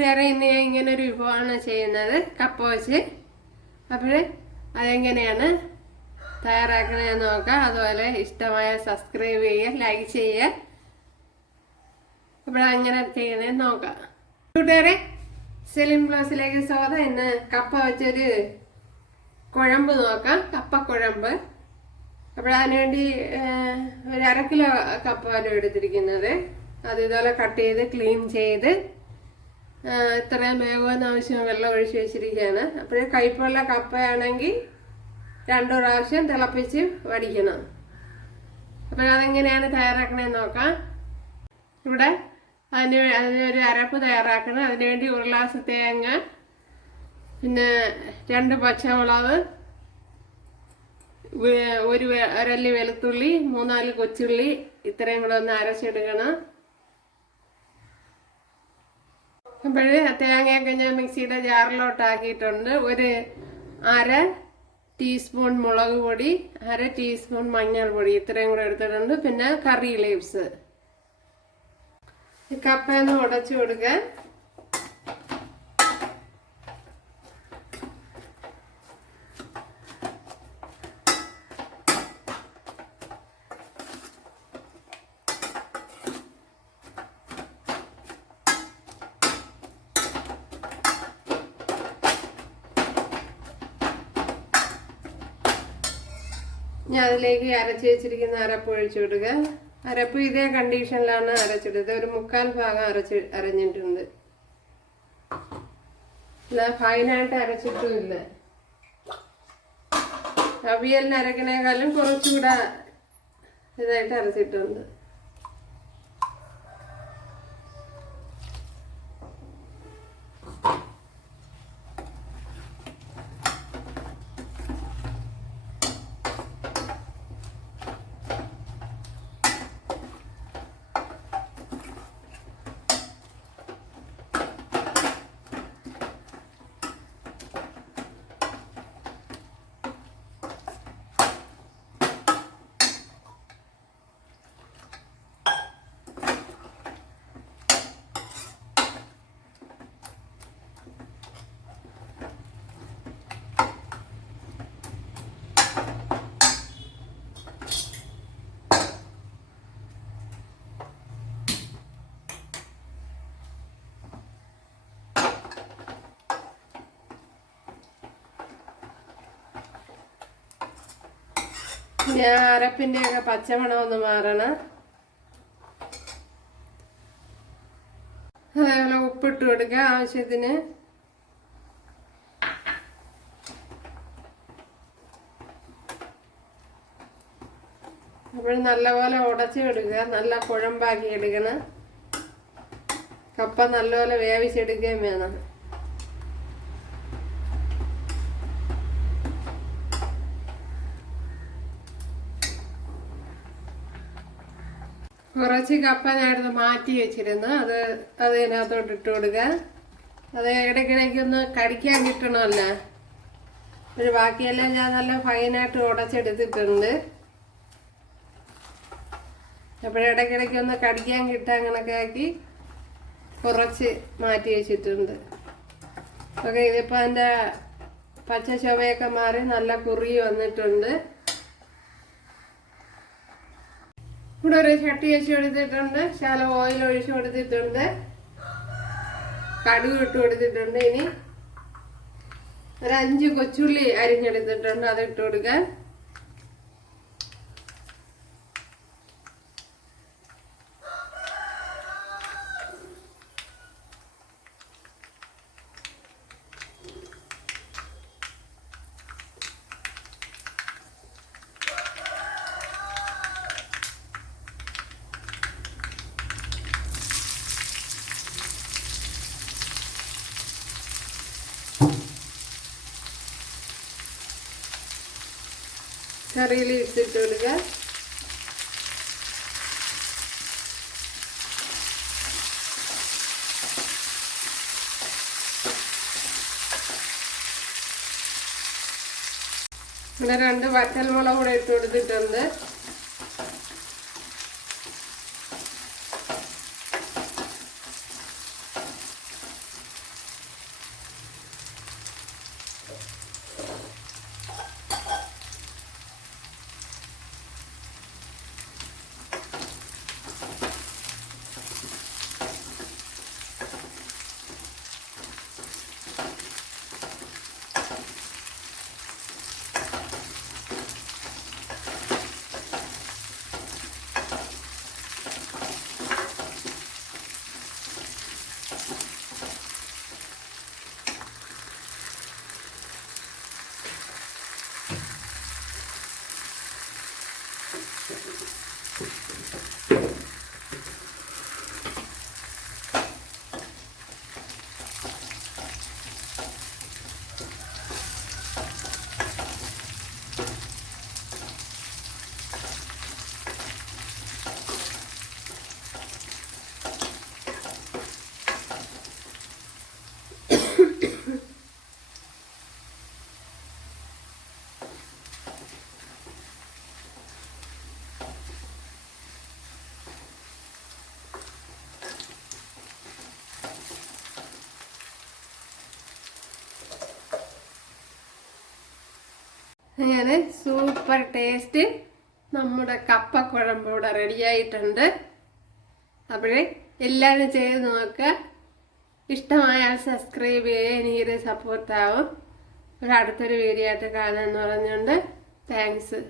കൂട്ടുകാരെ ഇന്ന് ഞാൻ ഇങ്ങനെ ഒരു വിഭവമാണ് ചെയ്യുന്നത്. കപ്പ വെച്ച്. അപ്പോൾ അതെങ്ങനെയാണ് തയ്യാറാക്കണേ നോക്കാം. അതുപോലെ ഇഷ്ടമായ സബ്സ്ക്രൈബ് ചെയ്യുക ലൈക്ക് ചെയ്യുക. അപ്പോൾ അങ്ങനെ ചെയ്യണേ നോക്കാം. കൂട്ടുകാരെ സെലിം പ്ലസിലേക്ക് സ്വാഗതം. ഇന്ന് കപ്പ വെച്ചൊരു കുഴമ്പ് നോക്കാം. കപ്പ കുഴമ്പ് അപ്പോൾ അതിനുവേണ്ടി വേണ്ടി ഒരു അര കിലോ കപ്പ കപ്പയാണ് എടുത്തിരിക്കുന്നത്. അത് ഇതുപോലെ കട്ട് ചെയ്ത് ക്ലീൻ ചെയ്ത് ഇത്രയും വേഗമെന്ന് ആവശ്യം വെള്ളം ഒഴിച്ച് വെച്ചിരിക്കുകയാണ്. അപ്പോൾ കയ്പുള്ള കപ്പയാണെങ്കിൽ രണ്ടു പ്രാവശ്യം തിളപ്പിച്ച് വടിക്കണം. അപ്പോൾ അതെങ്ങനെയാണ് തയ്യാറാക്കണമെന്ന് നോക്കാം. ഇവിടെ അതിന് അതിനൊരു അരപ്പ് തയ്യാറാക്കണം. അതിനുവേണ്ടി ഒരു തേങ്ങ പിന്നെ രണ്ട് പച്ചമുളക് ഒരു അരല്ലി വെളുത്തുള്ളി മൂന്നാൽ കൊച്ചുള്ളി ഇത്രയും കൂടെ ഒന്ന് അരച്ചെടുക്കണം. അപ്പോഴ് തേങ്ങയൊക്കെ ഞാൻ മിക്സിയുടെ ജാറിലോട്ടാക്കിയിട്ടുണ്ട്. ഒരു അര ടീസ്പൂൺ മുളക് പൊടി അര ടീസ്പൂൺ മഞ്ഞൾപ്പൊടി ഇത്രയും കൂടെ എടുത്തിട്ടുണ്ട്. പിന്നെ കറി ലീവ്സ് കപ്പയൊന്ന് ഉടച്ചു കൊടുക്കാൻ ഞാൻ അതിലേക്ക് അരച്ച് വെച്ചിരിക്കുന്ന അരപ്പ് ഒഴിച്ചു അരപ്പ് ഇതേ കണ്ടീഷനിലാണ് അരച്ചിടുന്നത് ഒരു മുക്കാൽ ഭാഗം അരച്ച് അരഞ്ഞിട്ടുണ്ട്. ഫൈനായിട്ട് അരച്ചിട്ടുമില്ല. അവിയലിന് അരക്കണേക്കാളും കുറച്ചുകൂടെ ഇതായിട്ട് അരച്ചിട്ടുണ്ട്. ഞാൻ അരപ്പിന്റെ ഒക്കെ പച്ചമണം ഒന്ന് മാറണം. അതേപോലെ ഉപ്പിട്ട് കൊടുക്കുക ആവശ്യത്തിന്. അപ്പോൾ നല്ലപോലെ ഉടച്ച് എടുക്കുക. നല്ല കുഴമ്പാക്കി എടുക്കണം. കപ്പ നല്ലപോലെ വേവിച്ചെടുക്കുകയും വേണം. കുറച്ച് കപ്പ മാറ്റി വെച്ചിരുന്നു അത് അത് ഇതിനകത്തോട്ട് ഇട്ട് കൊടുക്കുക. അത് ഇടയ്ക്കിടയ്ക്ക് ഒന്ന് കടിക്കാൻ കിട്ടണമല്ലോ. ഒരു ബാക്കിയെല്ലാം ഞാൻ നല്ല ഫൈനായിട്ട് ഉടച്ചെടുത്തിട്ടുണ്ട്. അപ്പോഴിടയ്ക്കിടയ്ക്ക് ഒന്ന് കടിക്കാൻ കിട്ടാൻ കണക്കാക്കി കുറച്ച് മാറ്റി വെച്ചിട്ടുണ്ട്. ഓക്കെ ഇതിപ്പോൾ എന്റെ പച്ച ചുവയൊക്കെ മാറി നല്ല കുറി വന്നിട്ടുണ്ട്. ഇവിടെ ഒരു ചട്ടി വെച്ച് കൊടുത്തിട്ടുണ്ട് ശാല ഓയിൽ ഒഴിച്ച് കൊടുത്തിട്ടുണ്ട്. കടുക് ഇട്ട് കൊടുത്തിട്ടുണ്ട് ഇനി. ഒരു അഞ്ച് കൊച്ചുള്ളി അരിഞ്ഞെടുത്തിട്ടുണ്ട്. അത് ഇട്ട് കൊടുക്കാൻ. കറിയിൽ ഇട്ടിട്ട് കൊടുക്കുക ഇവിടെ രണ്ട് വറ്റൽമുളക് കൂടെ ഇട്ട് കൊടുത്തിട്ടുണ്ട്. അങ്ങനെ സൂപ്പർ ടേസ്റ്റ് നമ്മുടെ കപ്പക്കുഴമ്പ് ഇവിടെ റെഡിയായിട്ടുണ്ട് അപ്പോഴേ എല്ലാവരും ചെയ്ത് നോക്കുക ഇഷ്ടമായാൽ സബ്സ്ക്രൈബ് ചെയ്യുക എനിക്ക് സപ്പോർട്ടാവും ഒരു അടുത്തൊരു വീഡിയോ ആയിട്ട് കാണാമെന്ന് പറഞ്ഞുകൊണ്ട് താങ്ക്സ്